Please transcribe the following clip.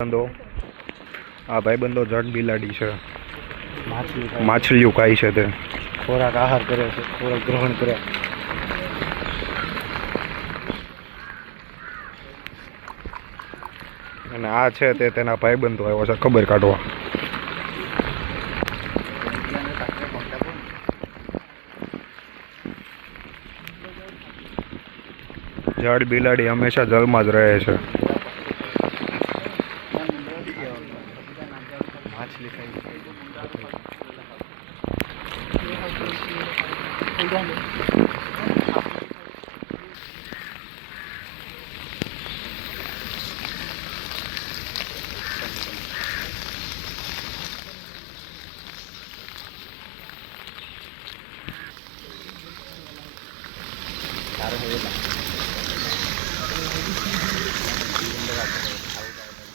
બંધો આ ભાઈબંધો જટ બિલાડી છે, માછલીઓ ખાય છે, તે ખોરાક આહાર કરે છે, ખોરાક ગ્રહણ કરે. અને આ છે તે તેના ભાઈબંધો આવ્યો છે ખબર કાઢવા. જટ બિલાડી હંમેશા જલમાં જ રહે છે. માછલી ખાઈ